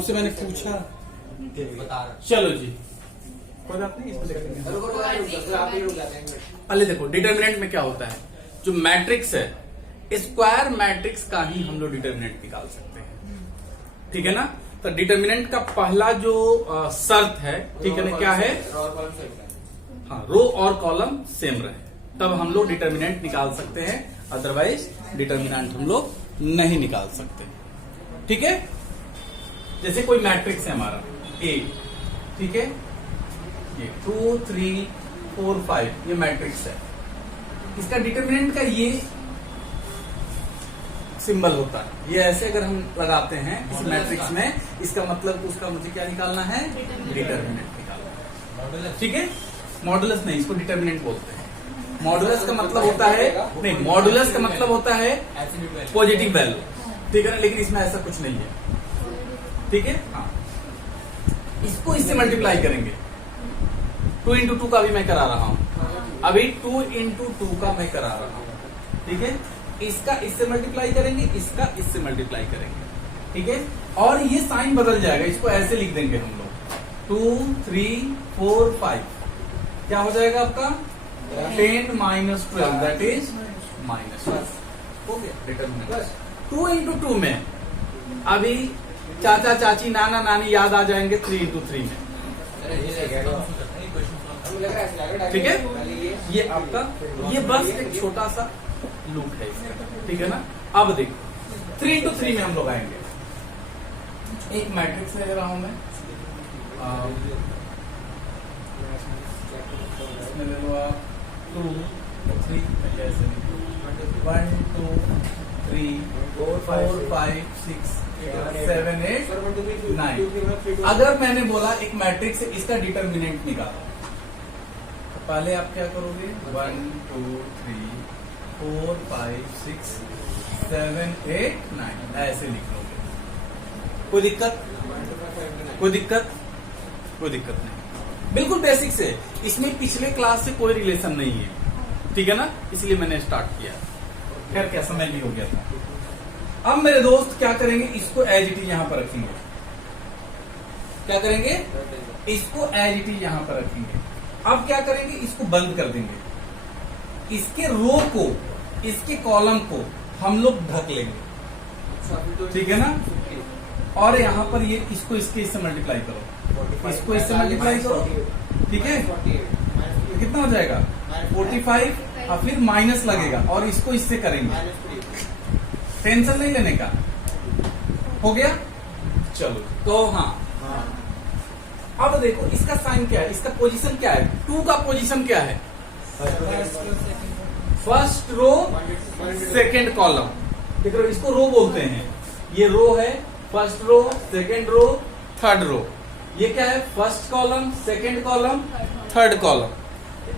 आपसे मैंने पूछा बता रहा। चलो जी कोई बात नहीं, इसको देखेंगे। पहले देखो डिटर्मिनेंट में क्या होता है, जो मैट्रिक्स है स्क्वायर मैट्रिक्स का ही हम लोग डिटर्मिनेंट निकाल सकते हैं, ठीक है ना। तो डिटर्मिनेंट का पहला जो शर्त है, ठीक है ना, क्या है, हाँ, रो और कॉलम सेम रहे तब हम लोग डिटर्मिनेंट निकाल सकते हैं, अदरवाइज डिटर्मिनेंट हम लोग नहीं निकाल सकते, ठीक है। जैसे कोई मैट्रिक्स है हमारा ए, ठीक है, ये 2 3 4 5 ये मैट्रिक्स है, इसका डिटर्मिनेंट का ये सिंबल होता है, ये ऐसे अगर हम लगाते हैं इस मैट्रिक्स में, इसका मतलब उसका मुझे क्या निकालना है, डिटर्मिनेंट निकालना है, ठीक है। मॉडुलस नहीं, इसको डिटर्मिनेंट बोलते हैं। मॉडुलस का मतलब होता है, नहीं, मॉडुलस का मतलब होता है पॉजिटिव वैल्यू, ठीक है ना, लेकिन इसमें ऐसा कुछ नहीं है, ठीक है। हाँ, इसको इससे मल्टीप्लाई करेंगे, 2 into 2 का भी मैं करा रहा हूं, अभी 2 into 2 का मैं करा रहा हूं, ठीक है। इसका इससे मल्टीप्लाई करेंगे, इसका इससे मल्टीप्लाई करेंगे, ठीक है, और ये साइन बदल जाएगा, इसको ऐसे लिख देंगे हम लोग 2 3 4 5, क्या हो जाएगा आपका 10 - 12 दैट इज -12 हो गया डिटर्मिनेंट। 2 into 2 में अभी चाचा चाची नाना नानी याद आ जाएंगे 3 into 3 में, ठीक है। ये आपका ये बस एक छोटा सा लूप है इसका, ठीक है ना। अब देखो 3 into 3 में हम लोग आएंगे, एक मैट्रिक्स ले रहा हूं मैं, इसमें ले लो आप 2 3 ऐसे 1 2 3 4 5 6 7 8 9। अगर मैंने बोला एक मैट्रिक्स से इसका डिटर्मिनेंट निकालो, तो पहले आप क्या करोगे 1 2 3 4 5 6 7 8 9 ऐसे लिख लोगे। कोई दिक्कत, कोई दिक्कत, कोई दिक्कत नहीं, बिल्कुल बेसिक से, इसमें पिछले क्लास से कोई रिलेशन नहीं है, ठीक है ना, इसलिए मैंने स्टार्ट किया। खैर क्या समय भी हो गया था। अब मेरे दोस्त क्या करेंगे, इसको एज इट इज यहां पर रखेंगे, क्या करेंगे, इसको एज इट इज यहां पर रखेंगे। अब क्या करेंगे, इसको बंद कर देंगे, इसके रो को इसके कॉलम को हम लोग ढक लेंगे, ठीक है ना। और यहां पर ये इसको इसके इससे मल्टीप्लाई करो, इसको इससे मल्टीप्लाई करो, ठीक है, कितना हो जाएगा 45, और फिर माइनस लगेगा और इसको इससे करेंगे, टेंशन नहीं लेने का, हो गया। चलो तो हाँ, अब देखो इसका साइन क्या है, इसका पोजीशन क्या है, 2 का पोजीशन क्या है, फर्स्ट रो सेकंड कॉलम, देख रहे हो, इसको रो बोलते हैं, ये रो है, first row second row third row, ये क्या है, first column second column third column.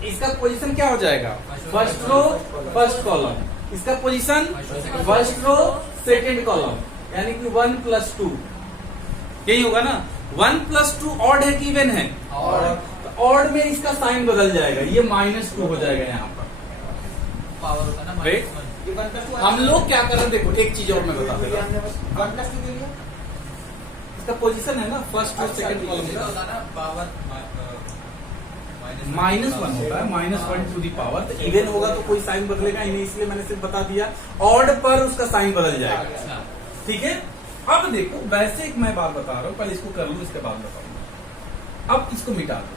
इसका पोजीशन क्या हो जाएगा, फर्स्ट रो फर्स्ट कॉलम, इसका position first row second column, यानी कि 1 + 2 यही होगा ना। 1 + 2 ऑड है कि इवन है, ऑड में इसका साइन बदल जाएगा, ये -2 हो जाएगा यहाँ पर, पावर होता है ना, हम लोग क्या कर रहे हैं, देखो एक चीज और मैं बता देता हूं, इसका पोजीशन है ना फर्स्ट और सेकंड कॉलम का, पावर -1 होता है, -1 टू दी पावर, तो इवन होगा तो कोई साइन बदलेगा ही नहीं, इसलिए मैंने सिर्फ बता दिया, ऑड पर उसका साइन बदल जाएगा, ठीक है। अब देखो वैसे एक मैं बात बता रहा हूं, पहले इसको कर लूं इसके बाद बताऊंगा। अब इसको मिटा दो,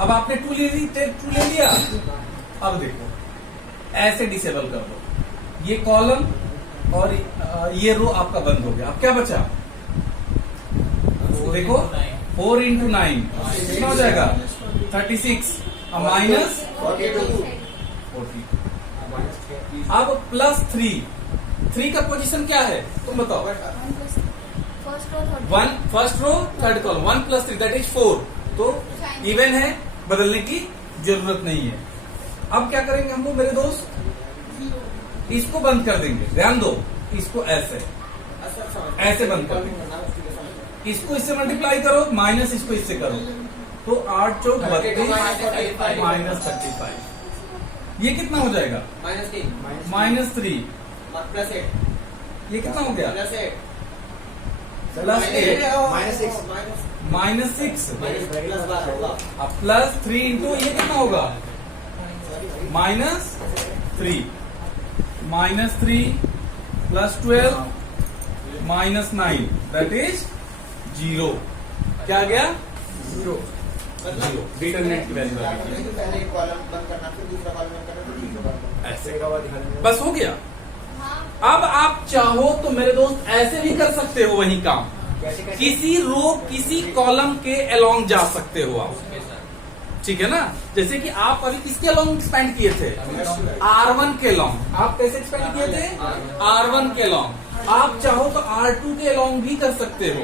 अब आपने 2 ले लिया, अब देखो ऐसे डिसेबल कर दो, ये कॉलम और ये रो आपका बंद हो गया। अब क्या बचा, देखो 4 into 9 कितना हो जाएगा 36, और -40। अब +3 का पोजीशन क्या है तुम बताओ, 1 first row third column, 1 + 3 that is 4, तो इवन है, बदलने की जरूरत नहीं है। अब क्या करेंगे हम लोग मेरे दोस्त, इसको बंद कर देंगे, ध्यान दो, इसको ऐसे ऐसे बंद कर देंगे, इसको इससे मल्टीप्लाई करो, माइनस इसको इससे करो, तो 8 × 4 = 32 -35, ये कितना हो जाएगा -3 +8, ये कितना हो गया? प्लस 8 प्लस 8 माइनस 6 प्लस 12 होगा। अब प्लस 3 इंटू ये कितना होगा? Minus 3 plus 12 minus 9 that is 0। क्या आ गया? 0 डिटरमिनेंट की वैल्यू आ गई। पहले एक कॉलम बंद करना फिर दूसरा कॉलम बंद करना फिर तीसरा कॉलम बंद ऐसे बस हो गया। अब आप चाहो तो मेरे दोस्त ऐसे भी कर सकते हो वही काम, किसी रो किसी कॉलम के अलोंग जा सकते हो आप, ठीक है ना। जैसे कि आप अभी किसके अलोंग एक्सपेंड किए थे? R1 के अलोंग। आप कैसे एक्सपेंड किए थे? R1 के अलोंग। आप चाहो तो R2 के अलोंग भी कर सकते हो,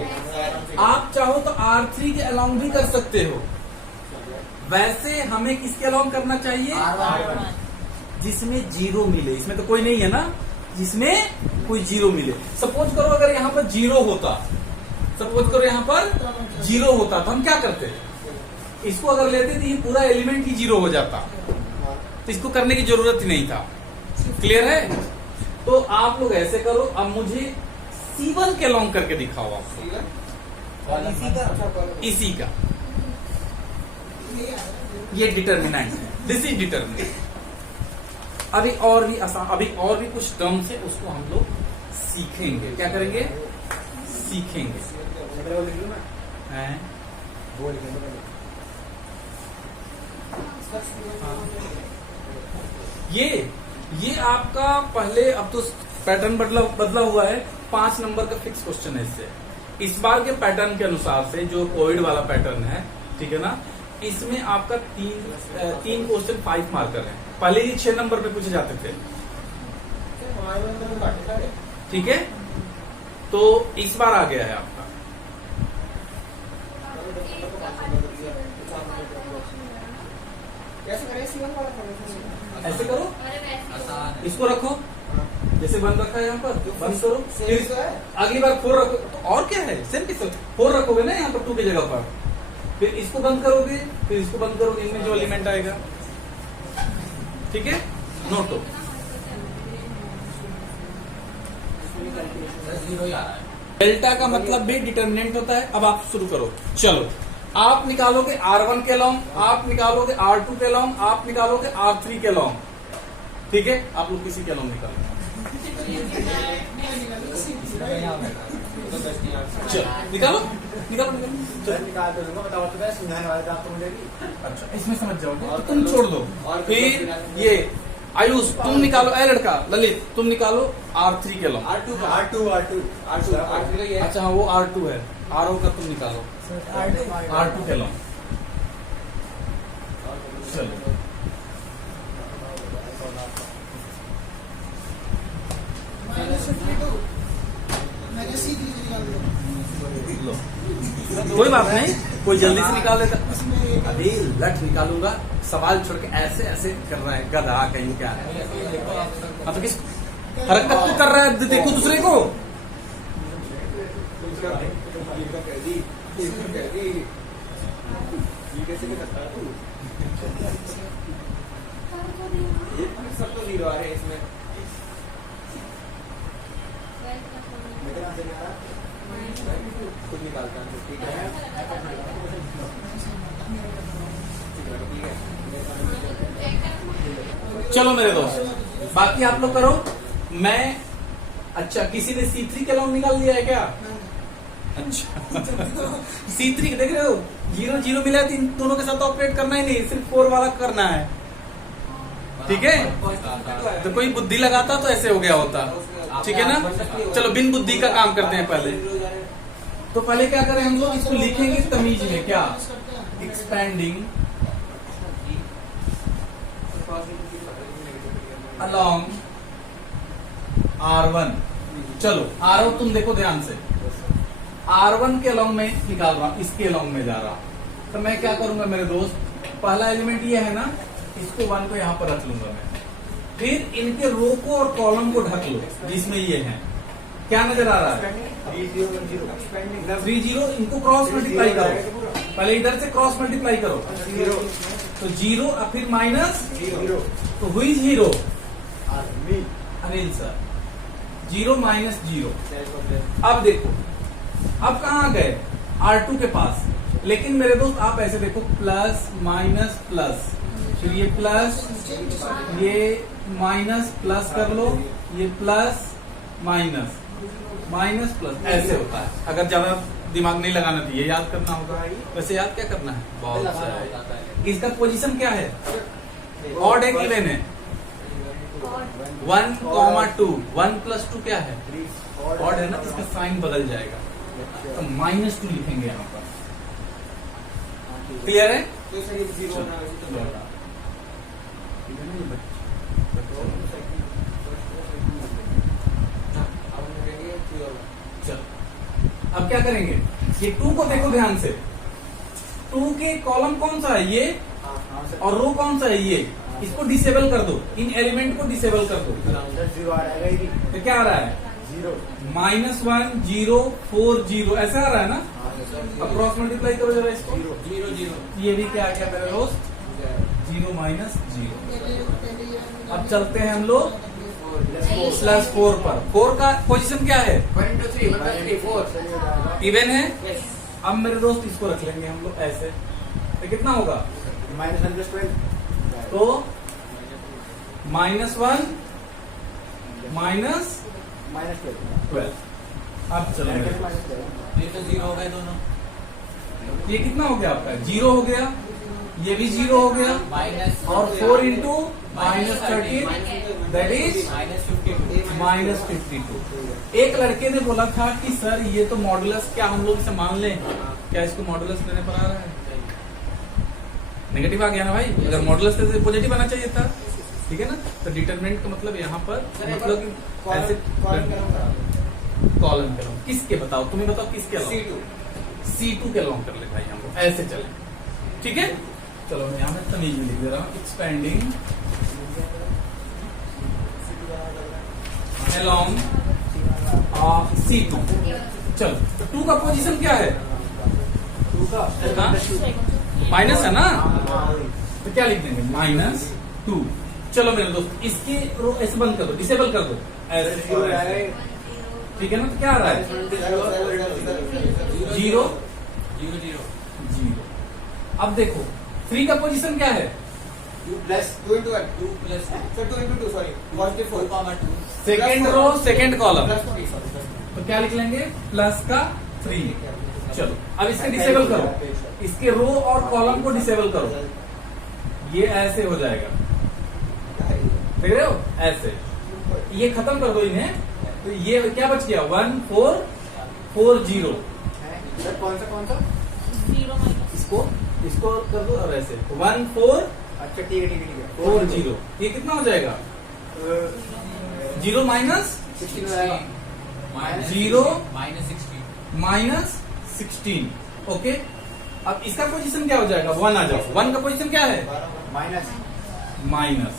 आप चाहो तो R3 के अलोंग भी कर सकते हो। वैसे हमें किसके अलोंग करना चाहिए? जिसमें 0 मिले। इसमें तो कोई नहीं है ना जिसमें कोई 0 मिले। सपोज करो अगर यहाँ पर 0 होता, सपोज करो यहाँ पर 0 होता तो हम क्या करते? इसको अगर लेते तो ये पूरा एलिमेंट ही 0 हो जाता, तो इसको करने की जरूरत ही नहीं था। क्लियर है? तो आप लोग ऐसे करो। अब मुझे C1 के अलोंग करके दिखाओ आप। इसी का ये डिटर्मिनेंट है, दिस इज डिटर्मिनेंट। अभी और भी आसान, अभी और भी कुछ टर्म्स है उसको हम लोग सीखेंगे। क्या करेंगे? सीखेंगे। हैं? ये आपका पहले, अब तो पैटर्न बदला हुआ है। 5 नंबर का फिक्स क्वेश्चन है इससे। इस बार के पैटर्न के अनुसार से जो कोविड वाला पैटर्न है, ठीक है ना, इसमें आपका तीन क्वेश्चन 5 मार्कर है। पहले ही 6 नंबर पे पूछे जाते थे, ठीक है। तो इस बार आ गया है आपका। ऐसे करो, इसको रखो जैसे बंद रखा है यहाँ पर, बंद करो। फिर अगली बार 4 रखो तो और क्या है, सेम के सेम 4 रखोगे ना यहाँ पर 2 की जगह पर। फिर इसको बंद करोगे, फिर इसको बंद करोगे, इनमें जो एलिमेंट आएगा, ठीक है। नोट हो 0 ही आ रहा है। डेल्टा का मतलब भी डिटर्मिनेंट होता है। अब आप शुरू करो। चलो, आप निकालोगे R1 के लॉन्ग, आप निकालोगे R2 के लॉन्ग, आप निकालोगे R3 के लॉन्ग, ठीक है। आप लोग किसी के लॉन्ग निकालो। चलो निकालो निकालो निकालो। अच्छा, इसमें समझ जाओगे तो तुम छोड़ दो। फिर ये आयुष तुम निकालो, ए लड़का ललित तुम निकालो R3 के लॉन्ग। अच्छा हाँ, वो R2 है, RO का तुम निकालो R2 के लॉन्ग। चलो लो, कोई बात नहीं, कोई जल्दी से निकाल लेता। अभी लट निकालूंगा, सवाल छोड़ के ऐसे ऐसे कर रहा है गधा कहीं क्या है। हाँ तो किस हरकत को कर रहा है, देखो दूसरे को। सब तो 0 आ रहे हैं इसमें। खुद निकालता हूँ, ठीक है। चलो मेरे दोस्त, बाकी आप लोग करो। मैं अच्छा, किसी ने C3 के लॉन्ग निकाल लिया है क्या? अच्छा C3 देख रहे हो, 0 0 मिला है, इन दोनों के साथ ऑपरेट करना ही नहीं, सिर्फ 4 वाला करना है, ठीक है। तो कोई बुद्धि लगाता तो ऐसे हो गया होता, ठीक है ना। चलो बिन बुद्धि का काम करते हैं पहले। तो पहले क्या करें हम लोग, इसको लिखेंगे तमीज में, क्या एक्सपेंडिंग अलोंग R1। चलो R1 तुम देखो ध्यान से, R1 के अलोंग में निकाल रहा हूं, इसके अलोंग में जा रहा हूं। तो मैं क्या करूंगा मेरे दोस्त, पहला एलिमेंट ये है ना, इसको 1 को यहां पर रख लूंगा मैं। फिर इनके रो को और कॉलम को ढक लो जिसमें ये है। क्या नजर आ रहा है? 3 0। इनको क्रॉस मल्टीप्लाई करो, पहले इधर से क्रॉस मल्टीप्लाई करो तो 0 और फिर माइनस 0, तो हुई 0 अनिल सर। 0 माइनस 0। अब देखो, अब कहाँ गए, R2 के पास। लेकिन मेरे दोस्त आप ऐसे देखो, प्लस माइनस प्लस, फिर ये प्लस, ये माइनस प्लस कर लो, ये प्लस माइनस माइनस प्लस, ऐसे होता है। अगर ज्यादा दिमाग नहीं लगाना चाहिए, याद करना होगा। वैसे याद क्या करना है, बहुत है। इसका पोजीशन क्या है, ऑड है कि इवन है, 1,2। 1 प्लस 2 क्या है, ऑड है ना, इसका साइन बदल जाएगा, तो -2 लिखेंगे यहाँ पर। क्लियर है? चलो, अब क्या करेंगे, ये 2 को देखो ध्यान से, 2 के कॉलम कौन सा है, ये, और रो कौन सा है, ये। इसको डिसेबल कर दो, इन एलिमेंट को डिसेबल कर दो। तो क्या आ रहा है, -1 0 4 0, ऐसा आ रहा है ना। अप्रॉक्स मल्टीप्लाई करो जरा इसको, 0 0, ये भी क्या आ गया मेरे दोस्त, 0 माइनस 0। अब चलते हैं हम लोग +4 पर। 4 का पोजीशन क्या है, 1 2 3 1 2 3 4 इवन है। अब मेरे दोस्त इसको रख लेंगे हम लोग ऐसे, तो कितना होगा, -1 + 12, तो -1 माइनस -12। 12। अब चलो, ये तो 0 हो गए दोनों। ये कितना हो गया आपका, 0 हो गया, ये भी 0 हो गया, और 4 इंटू -13 दैट इज -52। एक लड़के ने बोला था कि सर ये तो मॉडुलस, क्या हम लोग इसे मान लें, क्या इसको मॉडुलस लेने पर आ रहा है, नेगेटिव आ गया ना भाई, अगर मॉडुलस से पॉजिटिव आना चाहिए था, ठीक है ना। तो डिटरमिनेंट का मतलब यहाँ पर, मतलब कि ऐसे कॉलम के लॉन्ग किसके, बताओ तुम्हें, बताओ किसके लॉन्ग, C2 के लॉन्ग कर ले भाई, हम लोग ऐसे चले, ठीक है। चलो मैं यहाँ पे तमीज में लिख दे रहा हूँ, एक्सपेंडिंग along C2। चलो, तो 2 का पोजीशन क्या है, 2 का माइनस है ना, तो क्या लिख देंगे, -2। चलो मेरे दोस्त, इसके रो ऐसे बंद कर दो, डिसेबल कर दो, ऐसे और ऐसे, ठीक है ना। तो क्या आ रहा है, 0 0 0। अब देखो 3 का पोजीशन क्या है, 2 into 1 2 plus 2 into 2 sorry positive 4 second row second column, plus 3 sorry तो क्या लिख लेंगे, प्लस का 3। चलो, अब इसके डिसेबल करो, इसके रो और कॉलम को डिसेबल करो, ये ऐसे हो जाएगा, देख रहे हो, ऐसे, ये खत्म कर दो इन्हें, तो ये क्या बच गया, 1 4 4 0। सर कौन सा इसको कर दो, और ऐसे 1 4 अच्छा ठीक है 4 0, ये कितना हो जाएगा, 0 माइनस 16 हो जाएगा 0 माइनस 16। ओके, अब इसका पोजीशन क्या हो जाएगा, 1 आ जाओ, 1 का पोजीशन क्या है, माइनस,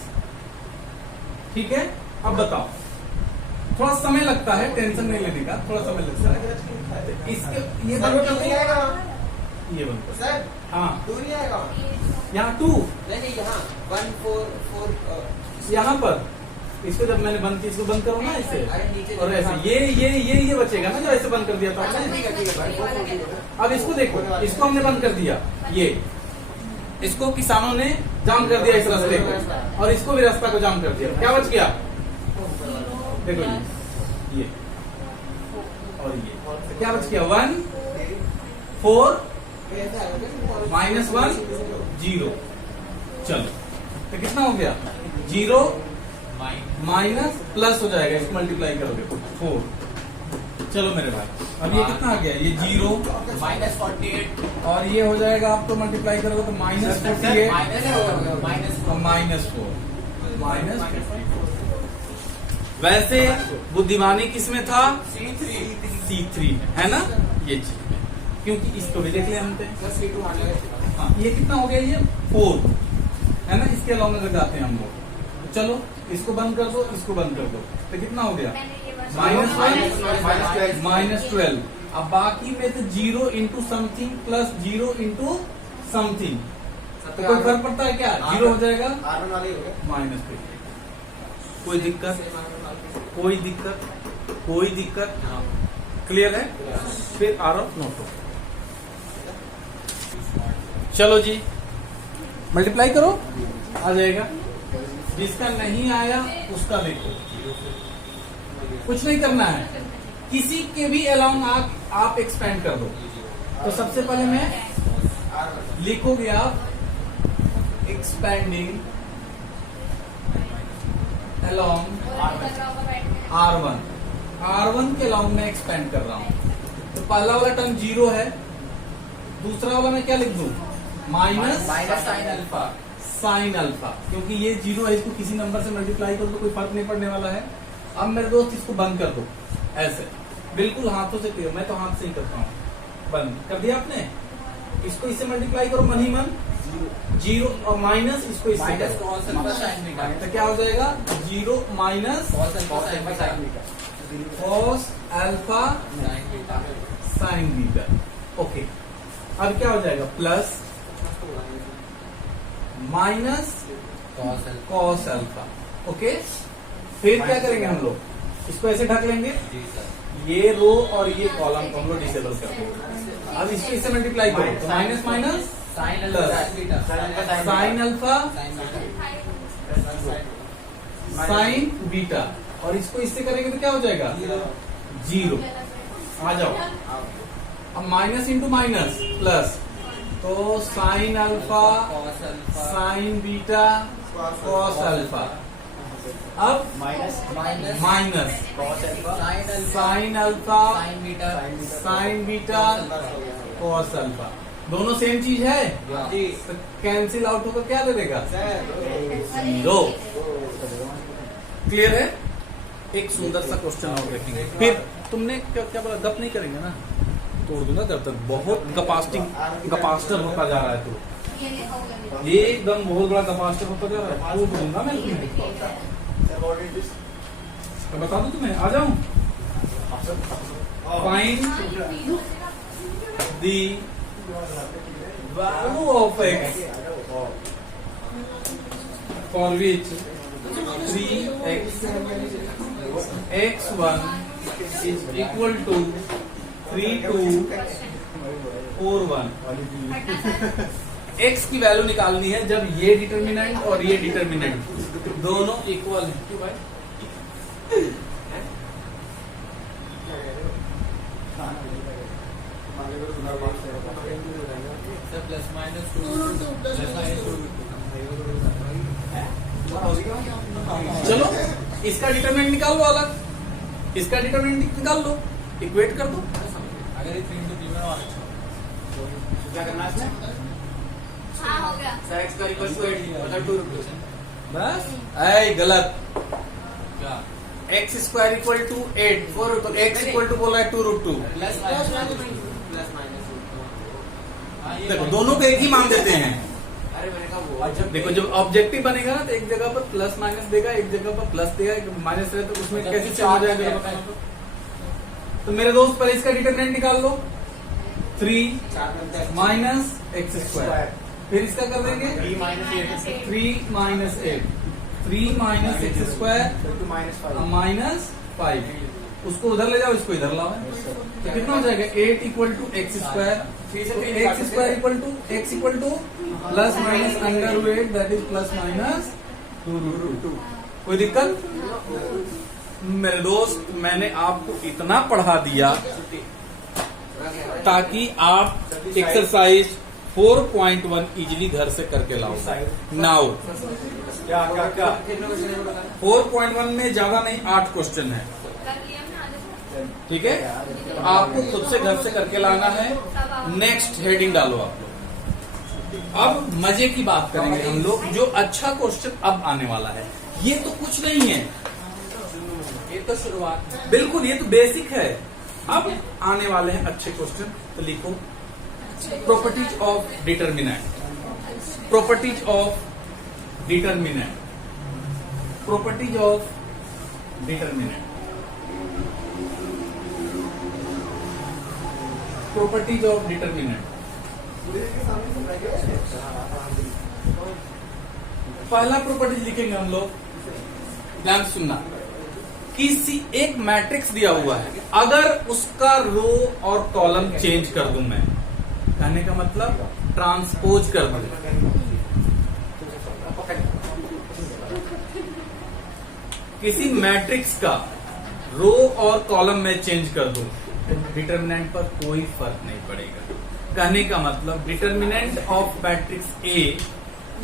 ठीक है। अब बताओ, थोड़ा समय लगता है, टेंशन नहीं लेने का, थोड़ा समय लगता है। इसके ये बंद कर नहीं दो, आएगा ये बंद कर दो। सर हाँ, 2 नहीं आएगा, यहाँ 2, नहीं यहाँ 1 4 4 यहाँ पर इसको जब मैंने बंद किया, इसको बंद करो ना ऐसे, अरे नीचे और ऐसे ये बचेगा ना, जो ऐसे बंद कर दिया था। ठीक है भाई। अब इसको देखो, इसको हमने बंद कर दिया, ये इसको किसानों ने जाम कर दिया इस रास्ते को, और इसको भी रास्ता को जाम कर दिया, क्या बच गया, देखो ये और ये, तो क्या बच गया, 1 4 -1 0। चलो, तो कितना हो गया, 0 माइनस प्लस हो जाएगा, इसको मल्टीप्लाई करोगे 4। चलो मेरे भाई, अब ये कितना आ गया, ये 0 -48 और ये हो जाएगा, आपको मल्टीप्लाई करोगे तो -48 -4 वैसे बुद्धिमानी किसमें था, C3 है ना, ये चीज में, क्योंकि इसको भी देख लिया हमने। हाँ, ये कितना हो गया, ये 4 है ना, इसके अलावा में जाते हैं हम लोग। चलो, इसको बंद कर दो, इसको बंद कर दो, तो कितना हो गया, -1 -12। अब बाकी में तो 0 into something plus 0 into something, तो कोई फर्क पड़ता है क्या, 0 हो जाएगा, -50। कोई दिक्कत, कोई दिक्कत कोई दिक्कत? क्लियर है? फिर आर ऑफ नोटो। चलो जी, मल्टीप्लाई करो, आ जाएगा। जिसका नहीं आया उसका देखो, कुछ नहीं करना है, किसी के भी अलाउंग आप एक्सपेंड कर दो। तो सबसे पहले मैं लिखोगे आप एक्सपेंडिंग अलोंग R1 के अलाउंग मैं एक्सपेंड कर रहा हूं। तो पहला वाला टर्म 0 है, दूसरा वाला मैं क्या लिख दूं? माइनस साइन अल्फा, क्योंकि ये 0 है, इसको किसी नंबर से मल्टीप्लाई कर दो, कोई फर्क नहीं पड़ने वाला है। अब मेरे दोस्त इसको बंद कर दो, ऐसे बिल्कुल हाथों से करो, मैं तो हाथ से ही करता हूँ। बंद कर दिया आपने, इसको इससे मल्टीप्लाई करो मन ही मन, 0 और माइनस इसको इससे करो, तो क्या हो जाएगा? 0 minus cos alpha sine beta. Okay, अब क्या हो जाएगा? Plus minus cos alpha. Okay, फिर क्या करेंगे हम लोग? इसको ऐसे ढक लेंगे, ये रो और ये कॉलम को हम लोग डिसेबल कर देंगे। अब इसको इससे मल्टीप्लाई करो, तो minus minus sine alpha sine beta, और इसको इससे करेंगे तो क्या हो जाएगा? 0। आ जाओ, अब माइनस इंटू माइनस प्लस, तो sine alpha sine beta cos alpha. अब minus sine alpha sine beta cos alpha, दोनों सेम चीज है, तो कैंसिल आउट होकर क्या दे देगा? 0। क्लियर है? एक सुंदर सा क्वेश्चन और देखेंगे। फिर तुमने क्या बोला? गप नहीं करेंगे ना, तोड़ दूंगा जब तक। बहुत गपास्टर होता जा रहा है तू, ये एकदम बहुत बड़ा गपास्टर होता जा रहा है, तोड़ दूंगा मैं तुम्हें। तो बता दो तुम्हें, आ जाऊं। Find the value of x for which 3x x1 is equal to 3241। x की वैल्यू निकालनी है जब ये डिटर्मिनेंट और ये डिटर्मिनेंट दोनों इक्वल है। क्यों भाई? Plus minus 2। चलो, इसका डिटरमिनेंट निकाल लो अलग, इसका डिटरमिनेंट निकाल लो, इक्वेट कर दो। अगर ये 3 तो क्या करना है? हाँ, हो गया। x का इक्वल टू 8 मतलब 2 बस। ऐ गलत, क्या? x स्क्वायर इक्वल टू 8, तो x इक्वल टू बोला है 2√2। प्लस माइनस देखो, दोनों को एक ही मान देते हैं। अरे मैंने कहा वो जब देखो, जब ऑब्जेक्टिव बनेगा ना, तो एक जगह पर प्लस माइनस देगा, एक जगह पर प्लस देगा, एक माइनस रहे, तो उसमें कैसे चेंज हो जाएगा? तो मेरे दोस्त, पहले इसका डिटरमिनेंट निकाल लो, 3 माइनस एक्स स्क्वायर, फिर इसका कर देंगे 3 minus 8, 3 minus x square minus 5, उसको उधर ले जाओ, इसको इधर लाओ, तो कितना हो जाएगा? 8 equal to x square, x square equal to plus minus √8, that is plus minus 2√2। कोई दिक्कत? मेरे दोस्त, मैंने आपको इतना पढ़ा दिया ताकि आप एक्सरसाइज 4.1 इजीली घर से करके लाओ। नाउ क्या 4.1 में ज्यादा नहीं, 8 क्वेश्चन है, ठीक है? तो आपको खुद से घर से करके लाना है। नेक्स्ट हेडिंग डालो आप लोग। अब मजे की बात करेंगे हम लोग, जो अच्छा क्वेश्चन अब आने वाला है। ये तो कुछ नहीं है, ये तो शुरुआत, बिल्कुल ये तो बेसिक है। अब आने वाले हैं अच्छे क्वेश्चन, तो लिखो properties of determinant, properties of determinant, properties of determinant, properties of determinant. पहला प्रॉपर्टीज लिखेंगे हम लोग, ध्यान सुनना, किसी एक मैट्रिक्स दिया हुआ है, अगर उसका रो और कॉलम चेंज कर दूं मैं, कहने का मतलब ट्रांसपोज कर दूं, किसी मैट्रिक्स का रो और कॉलम में चेंज कर दूं, डिटर्मिनेंट पर कोई फर्क नहीं पड़ेगा। कहने का मतलब determinant of matrix A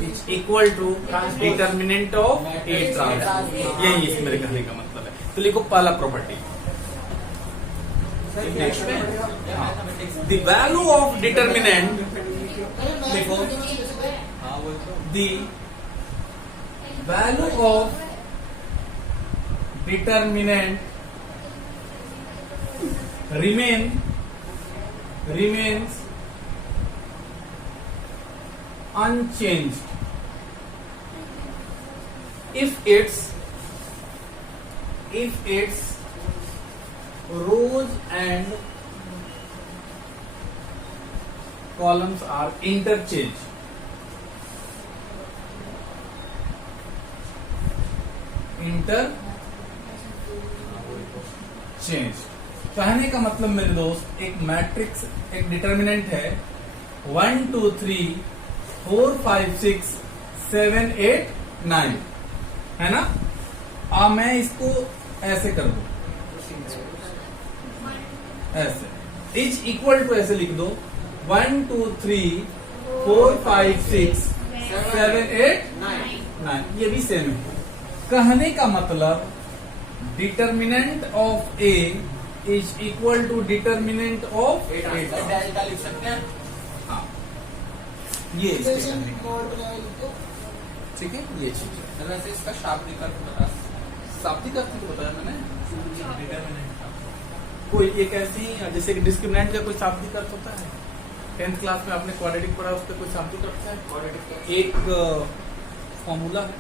is equal to determinant of A transpose, यही इस मेरे कहने का मतलब है। तो लिखो पहला property, the value of determinant, लिखो the value of determinant remains unchanged if its rows and columns are interchanged. कहने का मतलब मेरे दोस्त, एक मैट्रिक्स, एक डिटर्मिनेंट है 1 2 3 4 5 6 7 8 9, है ना। मैं इसको ऐसे कर दूं, ऐसे इज इक्वल टू, ऐसे लिख दो 1 2 3 4 5 6 7 8 9, ये भी सेम है। कहने का मतलब determinant of A is equal to determinant of A, delta लिख सकते हैं। हाँ, ये ठीक है, ये चीज है। वैसे इसका शाब्दिक अर्थ बता, शाब्दिक अर्थ तो बताया मैंने। कोई एक ऐसी, जैसे कि डिस्क्रिमिनेंट का कोई शाब्दिक अर्थ होता है, 10th क्लास में आपने क्वाड्रेटिक पढ़ा, उसका कोई शाब्दिक अर्थ है। एक फॉर्मूला है,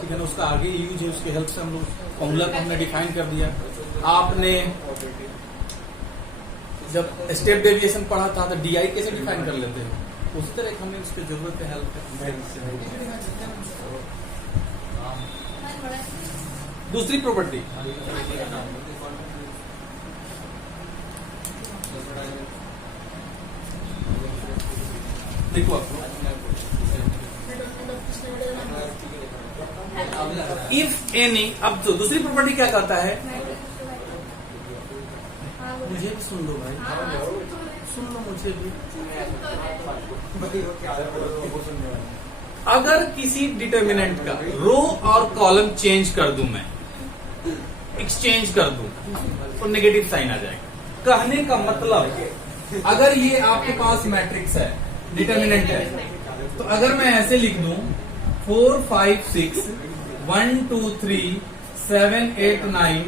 ठीक है ना, उसका आगे यूज है, उसके हेल्प से हम लोग फॉर्मूला को हमने डिफाइन कर दिया। आपने जब स्टेप डेविएशन पढ़ा था तो डीआई कैसे डिफाइन कर लेते हैं, उस तरह हमने उसकी जरूरत है हेल्प है। दूसरी प्रॉपर्टी, देखो आपको, इफ एनी, अब तो दूसरी प्रॉपर्टी क्या कहता है, मुझे भी सुन लो भाई, सुन लो मुझे भी। अगर किसी डिटर्मिनेंट का रो और कॉलम चेंज कर दूं, मैं एक्सचेंज कर दूं, तो नेगेटिव साइन आ जाएगा। कहने का मतलब, अगर ये आपके पास मैट्रिक्स है, डिटर्मिनेंट है, तो अगर मैं ऐसे लिख दूं 4 5 6 1 2 3 7 8 9,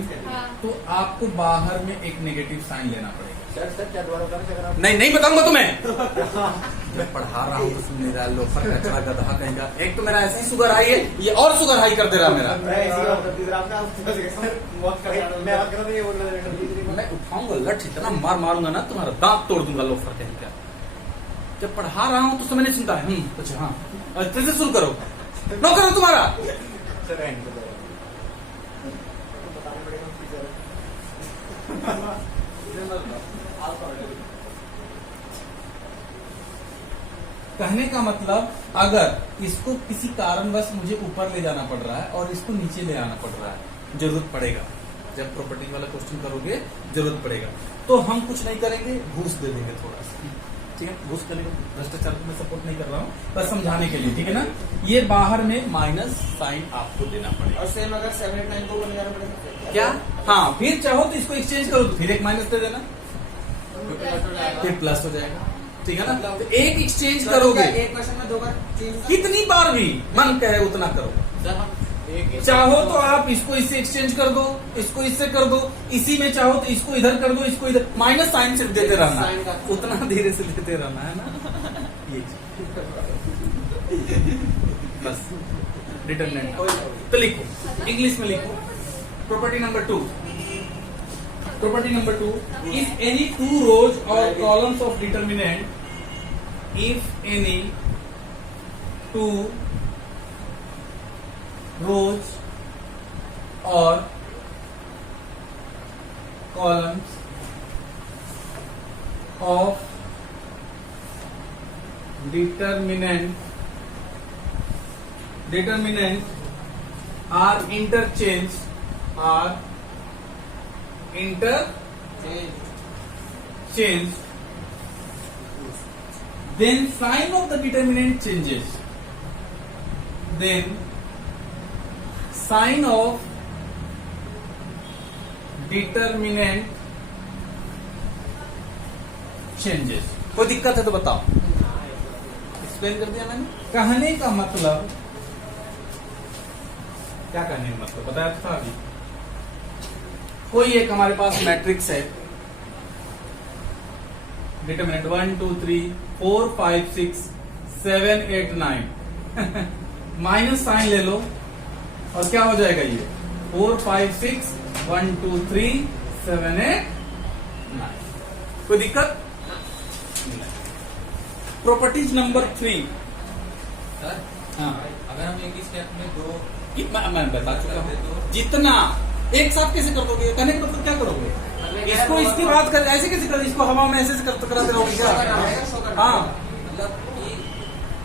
तो आपको बाहर में एक नेगेटिव साइन लेना पड़ेगा। नहीं बताऊंगा तुम्हें। मैं पढ़ा रहा हूँ तो सुन नहीं रहा, लोफर कचरा गधा कहेगा। एक तो मेरा ऐसे ही शुगर हाई है, ये और शुगर हाई कर दे रहा मेरा। मैं उठाऊंगा लठ, इतना मार मारूंगा ना तुम्हारा दांत तोड़ दूंगा, लोफर कहेगा। जब पढ़ा रहा हूँ तो समय नहीं सुनता है। अच्छा हाँ, फिर से शुरू करो, नो करो तुम्हारा। कहने का मतलब, अगर इसको किसी कारणवश मुझे ऊपर ले जाना पड़ रहा है और इसको नीचे ले आना पड़ रहा है, जरूरत पड़ेगा, जब प्रॉपर्टी वाला क्वेश्चन करोगे जरूरत पड़ेगा, तो हम कुछ नहीं करेंगे, घूस दे देंगे थोड़ा सा, ठीक है। घूस देने को भ्रष्टाचार को मैं सपोर्ट नहीं कर रहा हूँ, बस समझाने के लिए, ठीक है ना। ये बाहर में माइनस साइन आपको देना पड़ेगा। और सेम अगर 7 8 9 को बन जाना पड़ेगा क्या? हाँ, फिर चाहो तो इसको एक्सचेंज करो तो फिर एक माइनस दे देना, फिर प्लस हो जाएगा, ठीक है ना। तो एक एक्सचेंज करोगे, एक क्वेश्चन में 2 बार चेंज, कितनी बार भी मन कहे उतना करो। चाहो तो आप इसको इससे एक्सचेंज कर दो, इसको इससे कर दो, इसी में चाहो तो इसको इधर कर दो, इसको इधर, माइनस साइन सिर्फ देते रहना, उतना धीरे से देते रहना है ना, ये बस डिटरमिनेंट। तो लिखो, इंग्लिश में लिखो, property number 2। Property number 2, if any two rows or columns of determinant, if any two rows or columns of determinant are interchanged then sign of the determinant changes. Then sign of determinant changes. कोई दिक्कत है तो बताओ. Explain कर दिया मैंने. कहने का मतलब क्या, कहने का मतलब बताया था अभी. कोई एक हमारे पास मैट्रिक्स है, डिटरमिनेंट 1 2 3 4 5 6 7 8 9 माइनस साइन ले लो और क्या हो जाएगा ये 4 5 6 1 2 3 7 8 9. कोई दिक्कत? Properties number 3. सर हाँ, अगर हम एक ही स्टेप में दो मैं बता चुका हूँ. जितना एक साथ कैसे कर दोगे? कहने का मतलब क्या करोगे? इसको इसके बाद कर, ऐसे कैसे कर, इसको हवा में ऐसे कराते रहोगे क्या? हाँ मतलब कि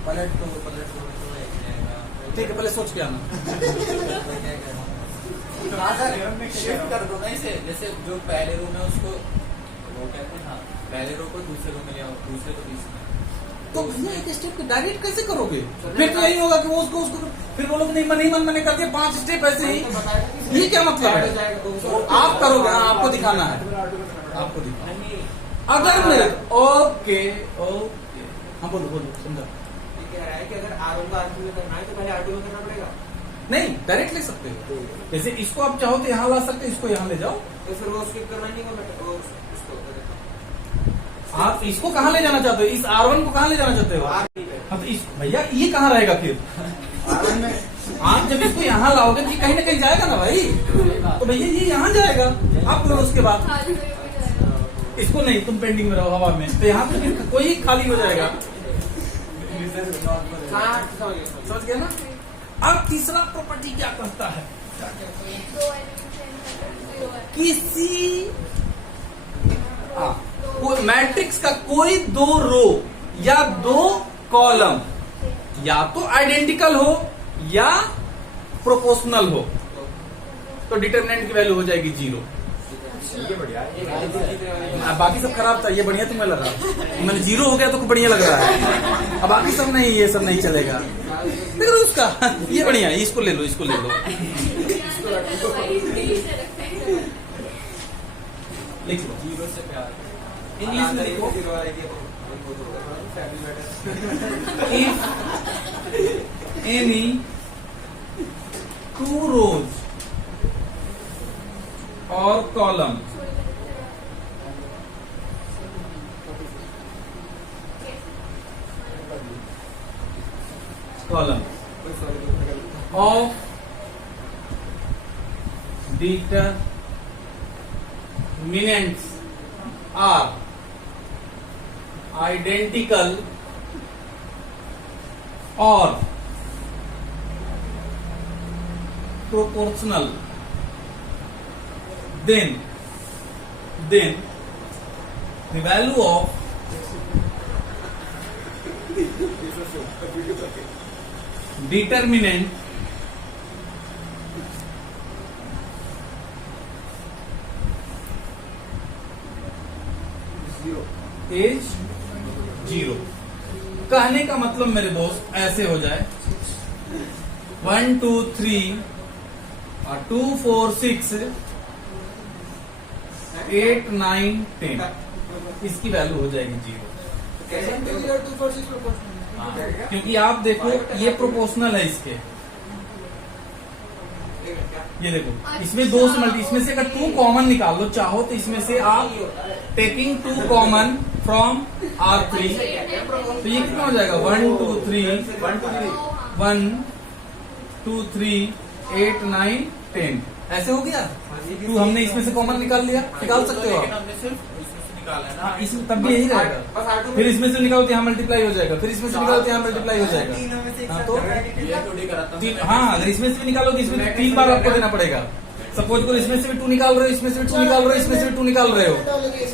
पलट दो तो एक जाएगा. ठीक है, पहले सोच के आना. शिफ्ट कर दो ना इसे. जैसे जो पहले रो में उसको वो कहते हैं ना, पहले रो को दूसरे रो में ले आओ, दूसरे को तीसरे. तो भैया एक स्टेप को डायरेक्ट कैसे करोगे? फिर तो यही होगा कि वो उसको फिर वो लोग नहीं मन मैंने कर दिया 5 स्टेप ऐसे ही. ये क्या मतलब है? आप करोगे, हाँ, आपको दिखाना है, आपको दिखाना. अगर मैं ओके हाँ बोलो समझा. कह रहा है कि अगर R1 को R2 में करना है तो पहले R2 में करना पड़ेगा. नहीं, डायरेक्ट ले सकते हो. जैसे इसको आप चाहो तो यहाँ ला सकते हो, इसको यहाँ ले जाओ. तो फिर वो स्किप करना नहीं होगा. आप इसको कहाँ ले जाना चाहते हो? इस R1 को कहाँ ले जाना चाहते हो? हाँ तो इस भैया ये कहाँ रहेगा फिर? R1 में आप जब इसको यहाँ लाओगे तो ये कहीं ना कहीं जाएगा ना भाई. तो भैया ये यहाँ जाएगा. आप बोलो उसके बाद खाली पेट में जाएगा. इसको नहीं, तुम पेंडिंग में रहो हवा में, तो यहाँ पे फिर कोई खाली हो जाएगा. समझ गया ना? अब तीसरा प्रॉपर्टी क्या करता है? दो एलिमेंट चेंज करके 0 है. किसी मैट्रिक्स का कोई 2 रो या 2 कॉलम या तो आइडेंटिकल हो या प्रोपोर्शनल हो तो डिटरमिनेंट की वैल्यू हो जाएगी 0. ये बढ़िया. बाकी सब खराब था, ये बढ़िया तुम्हें लगा. मैंने 0 हो गया तो बढ़िया लग रहा है. अब बाकी सब नहीं, ये सब नहीं चलेगा. देखो उसका ये बढ़िया है. इसको ले लो, इसको ले लो. लिख लो. 0 से प्यार. इंग्लिश में लिखो. If any 2 rows or columns of determinants are identical or proportional, then the value of determinant is 0. कहने का मतलब मेरे दोस्त ऐसे हो जाए 1 2 3 2 4 6 8 9 10 इसकी वैल्यू हो जाएगी 0. क्योंकि आप देखो ये प्रोपोर्शनल है इसके. ये देखो इसमें 2 से मल्टी, इसमें से अगर 2 कॉमन निकाल लो चाहो तो इसमें से आप टेकिंग 2 कॉमन फ्रॉम R3 तो ये कितना हो जाएगा 1 2 3 1 2 3 8 9 10 ऐसे हो गया. 2 हमने इसमें से कॉमन निकाल लिया. निकाल सकते हो आप. हमने सिर्फ इसमें से निकाला है ना. हाँ, इसमें तब भी यही रहेगा. फिर इसमें से निकालो तो यहाँ मल्टीप्लाई हो जाएगा. फिर इसमें से निकालो तो यहाँ मल्टीप्लाई हो जाएगा. हाँ तो ये थोड़ी कराता हूँ. हाँ, अगर इसमें से निकालो तो इसमें 3 बार आपको देना पड़ेगा. सपोज करो इसमें से भी 2 निकाल रहे हो, इसमें से भी 2 निकाल रहे हो, इसमें से भी 2 निकाल रहे हो।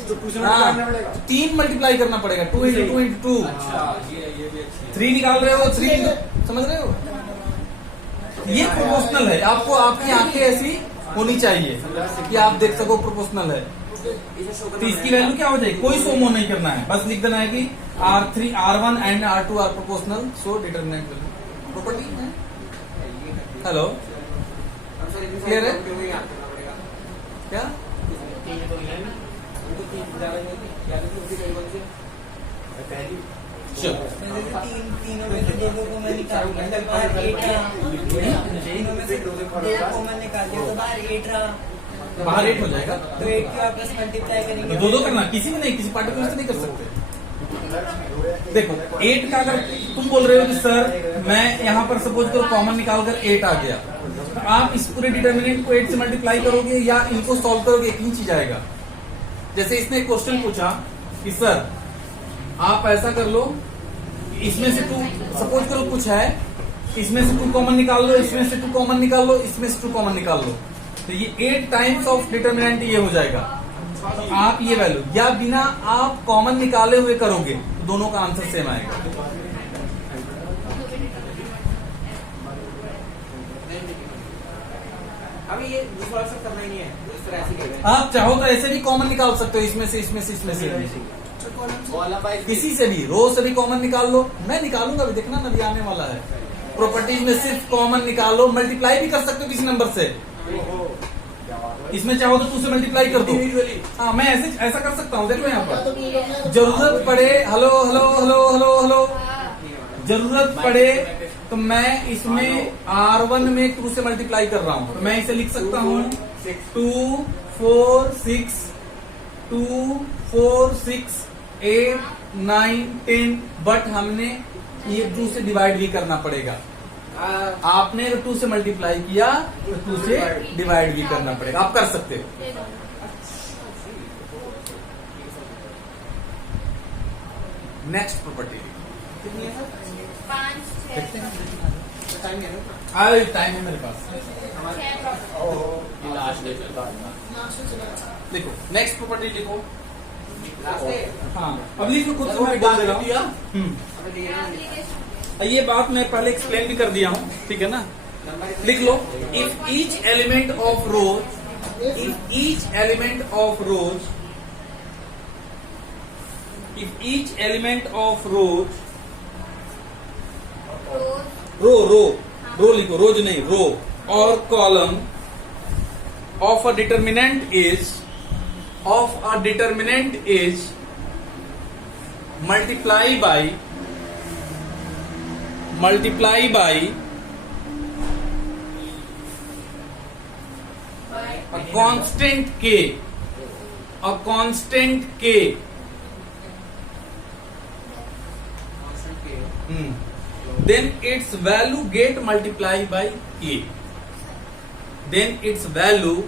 तो 2 से हाँ, करना पड़ेगा। 3 मल्टीप्लाई करना पड़ेगा, 2 इंटू 2 इंटू 2। अच्छा ये भी अच्छी है। 3 निकाल रहे हो, 3 समझ रहे हो? ये प्रोपोर्शनल है। आपको आपकी आंखें ऐसी होनी चाहिए कि आप देख सको प्रोपोर्शनल है। तो इसकी वैल्यू क्या हो जाएगी? कोई सोमो नहीं करना है, बस लिख देना है कि R3 R1 and R2 are proportional, so determinant value property है। हेलो, क्लियर है क्या? चलो, तीनों में से 2 को मैं निकाल दिया तो बाहर 8 रहा। तीनों में से 2 को मैं निकाल दिया तो बाहर 8 रहा। बाहर 8 हो जाएगा। तो 8 की वापस मल्टीप्लाई करेंगे। तो 2 करना, किसी में नहीं, किसी पार्टिकुलर से नहीं कर सकते। देखो 8 का अगर तुम बोल रहे हो कि सर मैं यहाँ पर सपोज करो कॉमन निकाल कर 8 आ गया, तो आप इस पूरे डिटर्मिनेंट को 8 से मल्टीप्लाई करोगे या इनको सॉल्व करोगे, एक ही चीज आएगा। जैसे इसने एक क्वेश्चन पूछा कि सर आप ऐसा कर लो, इसमें से 2 सपोज करो कुछ है, इसमें से 2 कॉमन निकाल लो, इसमें से 2 कॉमन निकाल लो, इसमें से 2 कॉमन निकाल लो, तो ये 8 टाइम्स ऑफ डिटर्मिनेंट ये हो जाएगा। तो आप ये वैल्यू या बिना आप कॉमन निकाले हुए करोगे तो दोनों का आंसर सेम आएगा। अभी ये दूसरा ऑप्शन करना ही नहीं है, इस तरह से करेंगे। आप चाहो तो ऐसे भी कॉमन निकाल सकते हो, इसमें से इसमें से इसमें से वाला बाई किसी से भी, रो से भी कॉमन निकाल लो। मैं निकालूंगा भी, देखना ना, भी आने वाला है। प्रॉपर्टीज में सिर्फ कॉमन निकालो, मल्टीप्लाई भी कर सकते हो किसी नंबर से। इसमें चाहो तो 2 से मल्टीप्लाई कर दो। हाँ, मैं ऐसा कर सकता हूँ। देखो यहाँ पर जरूरत पड़े, hello hello hello hello hello, जरूरत पड़े तो मैं इसमें R1 में 2 से मल्टीप्लाई कर रहा हूँ, तो मैं इसे लिख सकता हूँ 2 4 6 2 4 6 8 9 10, बट हमने ये 2 से डिवाइड भी करना पड़ेगा। आपने अगर 2 से मल्टीप्लाई किया तो 2 से डिवाइड भी करना पड़ेगा। आप कर सकते हो। नेक्स्ट प्रॉपर्टी कितनी है सर? 5 देखते 6 हैं। टाइम है ना? टाइम है मेरे पास। 6 लास्ट है। देखो नेक्स्ट प्रॉपर्टी लिखो। लास्ट है। हाँ, अब लिखो, खुद से मैं डाल दे रहा हूँ। अभी ये ये बात मैं पहले एक्सप्लेन भी कर दिया हूँ, ठीक है ना? लिख लो, if each element of rows, if each element of rows, if each element of rows, row लिखो, रोज नहीं, रो और column of a determinant is multiply by a constant k, then its value get multiplied by k, then its value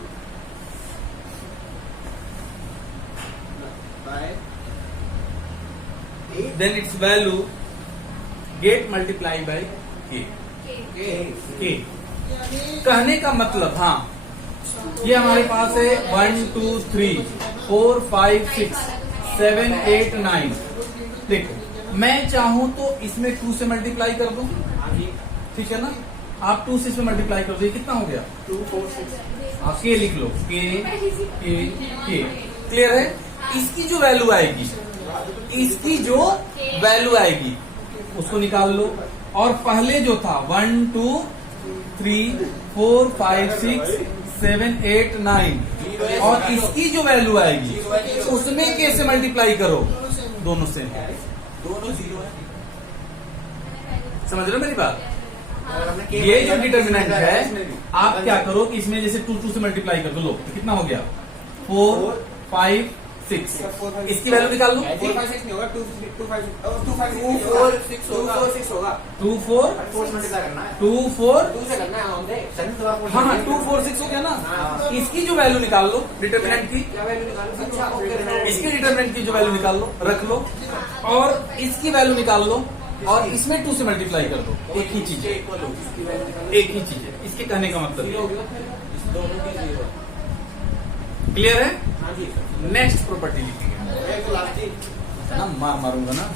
get multiplied by k. k कहने का मतलब, हाँ, ये हमारे पास है 1 2 3 4 5 6 7 8 9। देखो मैं चाहूं तो इसमें 2 से मल्टीप्लाई कर दूं, ठीक है ना? आप 2 से इसमें मल्टीप्लाई कर दो, ये कितना हो गया? 2 4 6। आप के लिख लो, के क्लियर है? इसकी जो वैल्यू आएगी, उसको निकाल लो। और पहले जो था 1 2 3 4 5 6 7 8 9, और इसकी जो वैल्यू आएगी उसमें के से मल्टीप्लाई करो, दोनों से, दोनों 0 है। समझ रहे हो मेरी बात? ये जो डिटर्मिनेंट है, आप क्या करो कि इसमें जैसे 2 से मल्टीप्लाई कर दो, लो तो कितना हो गया? 4 5 6। इसकी वैल्यू निकाल लो। 4 5 6 नहीं होगा, 2 5 2 5 2 4 6 होगा। 2 4 6 होगा। 2 4 4 से मल्टीप्लाई करना है। 2 4 2 से करना है हमने। हाँ हाँ 2 4 6 हो गया ना? इसकी जो वैल्यू निकाल लो डिटर्मिनेंट की, क्या वैल्यू निकालो? अच्छा ओके। इसकी डिटर्मिनेंट की जो वैल्यू निकाल लो, रख लो, और इसकी वैल्यू निकाल लो, और इसमें 2 से मल्टीप्लाई कर दो। एक ही चीज है, एक ही चीज है। इसके कहने का मतलब दोनों की 0। क्लियर है? हाँ जी सर। नेक्स्ट प्रॉपर्टी लिखेंगे एक लास्ट ही ना, मारूंगा ना।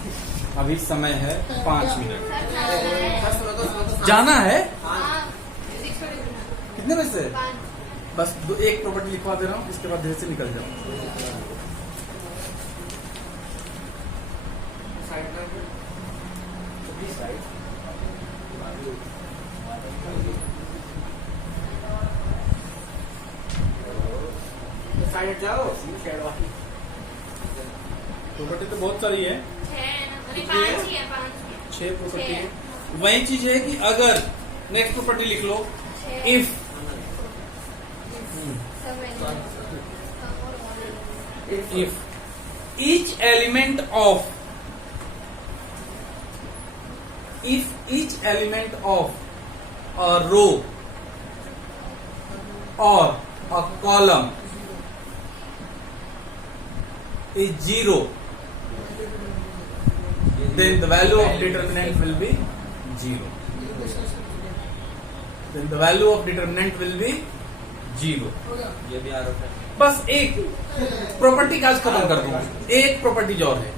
अभी समय है 5 मिनट। जाना जाना है। है हाँ, फिजिक्स वाले दिन। कितने बजे से? 5। बस एक प्रॉपर्टी लिखवा दे रहा हूँ, इसके बाद धीरे से निकल जाओ। साइड में प्लीज साइड साइड जाओ शेड वाली प्रॉपर्टी तो बहुत सारी है, 5 ही है 5। 6 प्रॉपर्टी है। वही चीज है कि अगर नेक्स्ट प्रॉपर्टी लिख लो, if if each element of a row or a column is 0, then the value of determinant will be 0. Then the value of determinant will be 0. ये भी आरोप है। बस एक प्रॉपर्टी का आज खत्म कर दूंगा, एक प्रॉपर्टी और है।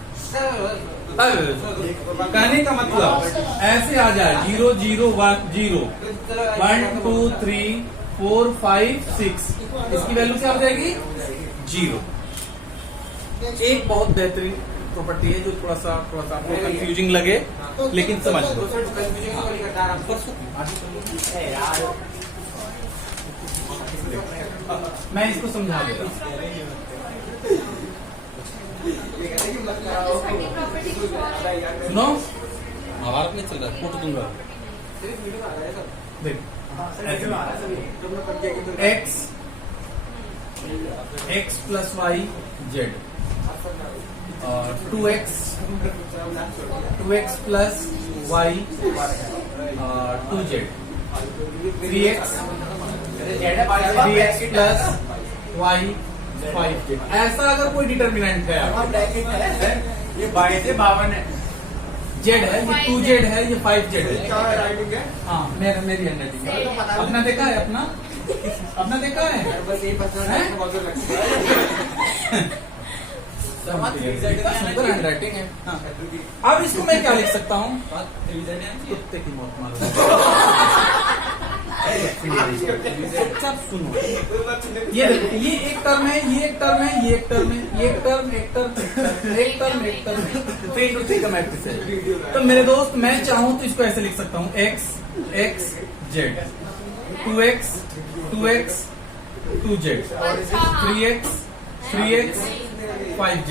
कहने का मतलब ऐसे आ जाए 0 0 1 0 1 2 3 4 5 6, इसकी वैल्यू क्या हो जाएगी? 0। एक बहुत बेहतरीन प्रॉपर्टी है जो थोड़ा सा आपको कंफ्यूजिंग लगे, लेकिन समझ लो। मैं इसको समझा देता हूँ। सुनो, महाभारत नहीं चल रहा, कूट दूंगा। देख, x plus y z, 2x plus y 2z, 3x plus y 5z। ऐसा अगर कोई डिटर्मिनेंट है, ये 22 से 52 है। जेड है, ये 2z है, ये 5z है। क्या राइटिंग है? हाँ, मेरी हैंडराइटिंग है। अपना देखा है? अपना देखा है? बस ये पता हैं? है बहुत लगता है। सुंदर हैंडराइटिंग है। हाँ। अब इसको मैं क्या लिख सकता हूँ? कुत्ते की मौत मारो। चुपचाप सुनो। ये देखो, ये एक टर्म है, ये एक टर्म है, ये एक टर्म है, ये एक टर्म, एक टर्म, एक टर्म, एक टर्म, 3 into 3 का मैट्रिक्स है। तो मेरे दोस्त, मैं चाहूँ तो इसको ऐसे लिख सकता हूँ, x z, 2x 2z, 3x 5z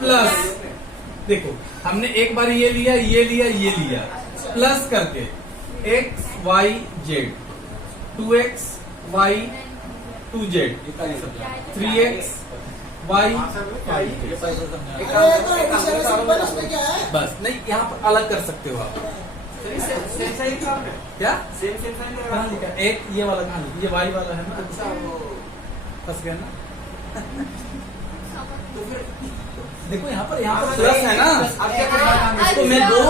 plus, देखो हमने एक बार ये लिया, ये लिया, ये लिया, प्लस करके x y z, 2x y 2z, 3x y 5z। बस नहीं, यहाँ पर अलग कर सकते हो आप। क्या कहाँ लिखा? एक ये वाला कहाँ लिखा? ये y वाला है ना, फंस गया ना। देखो यहाँ पर प्लस है ना, इसको मैं 2।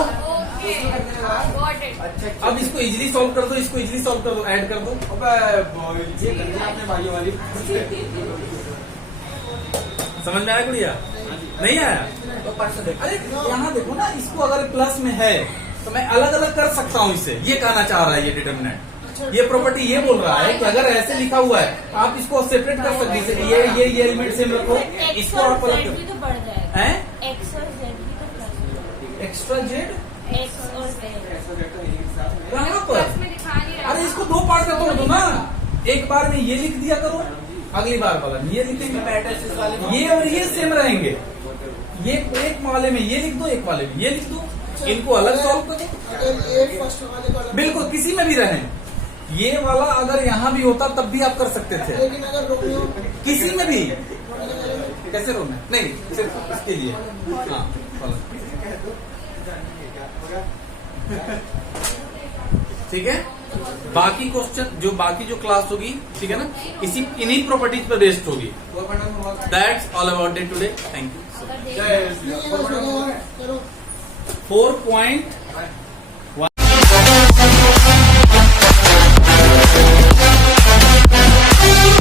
अब इसको इजीली सॉल्व कर दो, इसको इजीली सॉल्व कर दो, ऐड कर दो। ये करनी आपने भाई वाली समझ में आया गुड़िया? नहीं आया? अरे यहाँ देखो ना, इसको अगर प्लस में है तो मैं अलग अलग कर सकता हूँ इसे। ये कहना चाह रहा है ये डिटर्मिनेंट, ये प्रॉपर्टी ये बोल रहा है कि अगर ऐसे लिखा हुआ है आप इसको सेपरेट कर सकते हैं। ये एलिमेंट सेम रखो, इसको आप अलग भी तो बढ़ जाएगा। हैं? एक्स और जेड भी तो प्लस हो जाएगा। एक्स्ट्रा जेड एक्स और जेड कहाँ पर? अरे इसको 2 पार्ट में तोड़ दो ना, एक बार में ये लिख दिया करो, अगली बार वाला ये लिखेंगे, ये और ये सेम रहेंगे। ये एक वाले में ये लिख दो, एक वाले में ये लिख दो, इनको अलग सॉल्व करो। बिल्कुल, किसी में भी रहे, ये वाला अगर यहाँ भी होता तब भी आप कर सकते थे, लेकिन अगर रोमियो किसी में भी। कैसे रोना? नहीं, सिर्फ इसके लिए। हाँ, ठीक है। बाकी क्वेश्चन जो बाकी जो क्लास होगी, ठीक है ना, इन्हीं प्रॉपर्टीज पर बेस्ड होगी। That's all about day today. Thank you. 4.2